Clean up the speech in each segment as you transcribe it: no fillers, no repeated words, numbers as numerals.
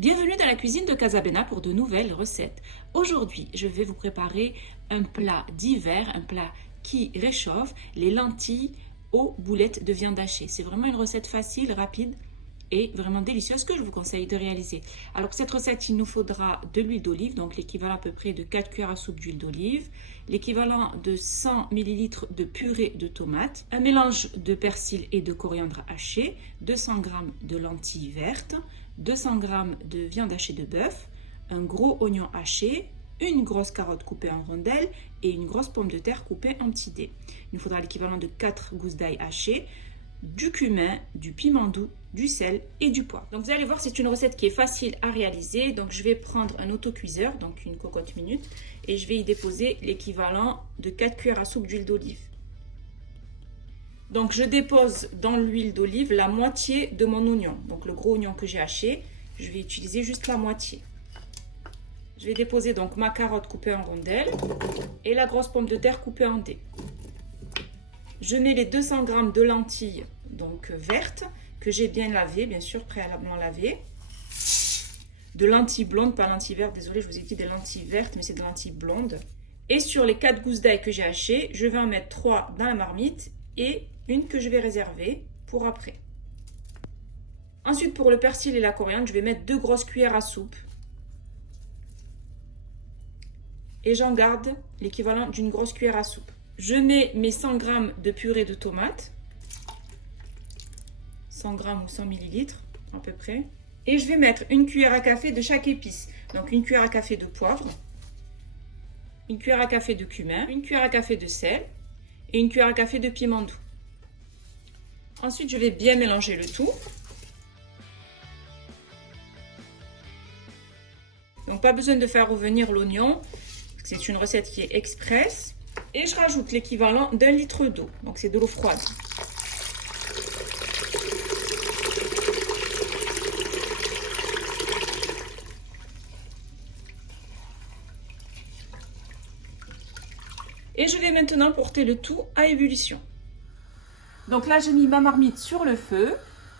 Bienvenue dans la cuisine de Casabena pour de nouvelles recettes. Aujourd'hui, je vais vous préparer un plat d'hiver, un plat qui réchauffe, les lentilles aux boulettes de viande hachée. C'est vraiment une recette facile, rapide et vraiment délicieuse que je vous conseille de réaliser. Alors pour cette recette, il nous faudra de l'huile d'olive, donc l'équivalent à peu près de 4 cuillères à soupe d'huile d'olive, l'équivalent de 100 ml de purée de tomates, un mélange de persil et de coriandre haché, 200 g de lentilles vertes, 200 g de viande hachée de bœuf, un gros oignon haché, une grosse carotte coupée en rondelles et une grosse pomme de terre coupée en petits dés. Il nous faudra l'équivalent de 4 gousses d'ail hachées, du cumin, du piment doux, du sel et du poivre. Donc vous allez voir, c'est une recette qui est facile à réaliser. Donc je vais prendre un autocuiseur, donc une cocotte minute, et je vais y déposer l'équivalent de 4 cuillères à soupe d'huile d'olive. Donc je dépose dans l'huile d'olive la moitié de mon oignon. Donc le gros oignon que j'ai haché, je vais utiliser juste la moitié. Je vais déposer donc ma carotte coupée en rondelles et la grosse pomme de terre coupée en dés. Je mets les 200 g de lentilles donc vertes que j'ai bien lavées, bien sûr préalablement lavées. De lentilles blondes, pas lentilles vertes, désolé, je vous ai dit des lentilles vertes, mais c'est des lentilles blondes. Et sur les 4 gousses d'ail que j'ai hachées, je vais en mettre 3 dans la marmite et une que je vais réserver pour après. Ensuite, pour le persil et la coriandre, je vais mettre 2 grosses cuillères à soupe. Et j'en garde l'équivalent d'une grosse cuillère à soupe. Je mets mes 100 g de purée de tomates, 100 g ou 100 ml à peu près. Et je vais mettre une cuillère à café de chaque épice. Donc une cuillère à café de poivre, une cuillère à café de cumin, une cuillère à café de sel et une cuillère à café de piment doux. Ensuite, je vais bien mélanger le tout. Donc pas besoin de faire revenir l'oignon, c'est une recette qui est express. Et je rajoute l'équivalent d'1 litre d'eau, donc c'est de l'eau froide. Et je vais maintenant porter le tout à ébullition. Donc là, j'ai mis ma marmite sur le feu.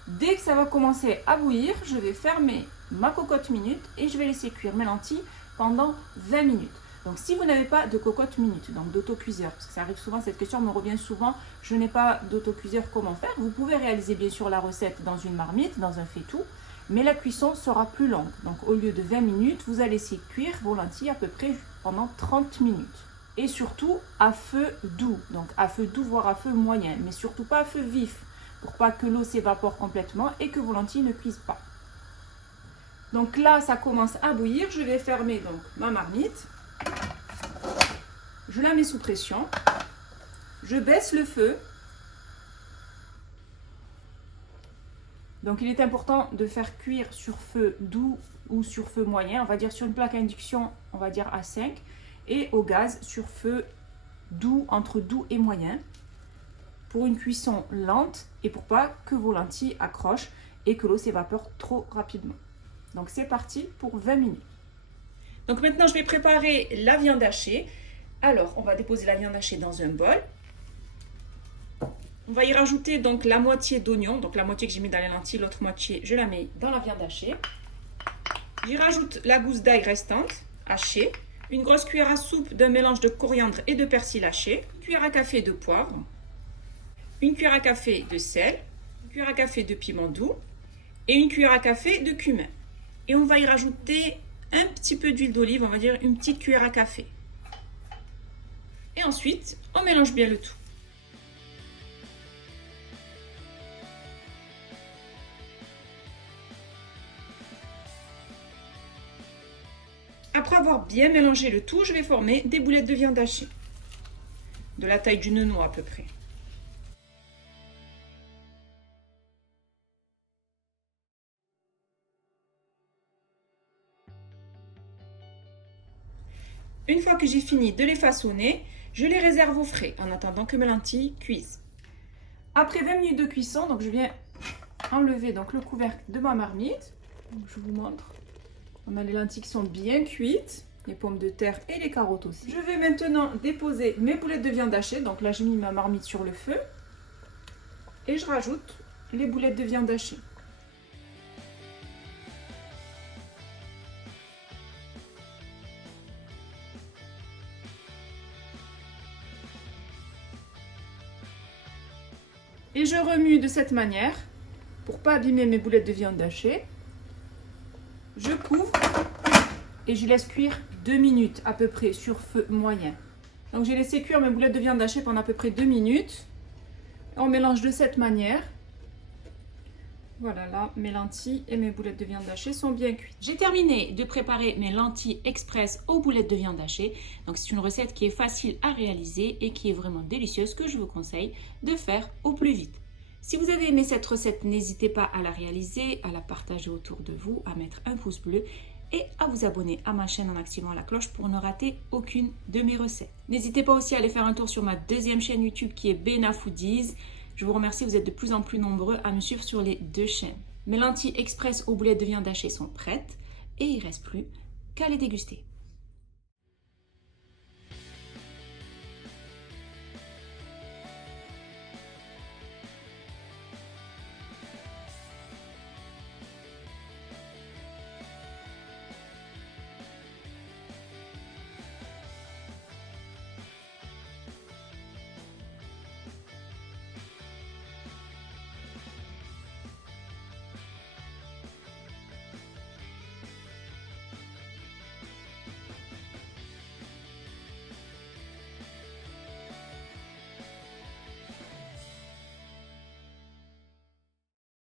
Dès que ça va commencer à bouillir, je vais fermer ma cocotte minute et je vais laisser cuire mes lentilles pendant 20 minutes. Donc si vous n'avez pas de cocotte minute, donc d'autocuiseur, parce que ça arrive souvent, cette question me revient souvent, je n'ai pas d'autocuiseur, comment faire? Vous pouvez réaliser bien sûr la recette dans une marmite, dans un faitout, mais la cuisson sera plus longue. Donc au lieu de 20 minutes, vous allez laisser cuire vos lentilles à peu près pendant 30 minutes. Et surtout à feu doux, donc à feu doux voire à feu moyen, mais surtout pas à feu vif, pour pas que l'eau s'évapore complètement et que vos lentilles ne cuisent pas. Donc là, ça commence à bouillir, je vais fermer donc ma marmite. Je la mets sous pression, je baisse le feu. Donc il est important de faire cuire sur feu doux ou sur feu moyen, on va dire sur une plaque à induction, on va dire à 5, et au gaz sur feu doux, entre doux et moyen, pour une cuisson lente et pour pas que vos lentilles accrochent et que l'eau s'évapore trop rapidement. Donc c'est parti pour 20 minutes. Donc maintenant, je vais préparer la viande hachée. Alors, on va déposer la viande hachée dans un bol. On va y rajouter donc la moitié d'oignon, donc la moitié que j'ai mis dans les lentilles, l'autre moitié, je la mets dans la viande hachée. J'y rajoute la gousse d'ail restante, hachée, une grosse cuillère à soupe d'un mélange de coriandre et de persil haché, une cuillère à café de poivre, une cuillère à café de sel, une cuillère à café de piment doux et une cuillère à café de cumin. Et on va y rajouter un petit peu d'huile d'olive, on va dire une petite cuillère à café. Et ensuite, on mélange bien le tout. Après avoir bien mélangé le tout, je vais former des boulettes de viande hachée, de la taille d'une noix à peu près. Une fois que j'ai fini de les façonner, je les réserve au frais en attendant que mes lentilles cuisent. Après 20 minutes de cuisson, donc je viens enlever donc le couvercle de ma marmite. Donc je vous montre. On a les lentilles qui sont bien cuites, les pommes de terre et les carottes aussi. Je vais maintenant déposer mes boulettes de viande hachée. Donc là, j'ai mis ma marmite sur le feu et je rajoute les boulettes de viande hachée. Et je remue de cette manière pour pas abîmer mes boulettes de viande hachée. Je couvre et je laisse cuire 2 minutes à peu près sur feu moyen. Donc j'ai laissé cuire mes boulettes de viande hachée pendant à peu près 2 minutes. On mélange de cette manière. Voilà, là, mes lentilles et mes boulettes de viande hachée sont bien cuites. J'ai terminé de préparer mes lentilles express aux boulettes de viande hachée. Donc, c'est une recette qui est facile à réaliser et qui est vraiment délicieuse, que je vous conseille de faire au plus vite. Si vous avez aimé cette recette, n'hésitez pas à la réaliser, à la partager autour de vous, à mettre un pouce bleu et à vous abonner à ma chaîne en activant la cloche pour ne rater aucune de mes recettes. N'hésitez pas aussi à aller faire un tour sur ma deuxième chaîne YouTube qui est Bena Foodies. Je vous remercie, vous êtes de plus en plus nombreux à me suivre sur les 2 chaînes. Mes lentilles express aux boulettes de viande hachée sont prêtes et il ne reste plus qu'à les déguster.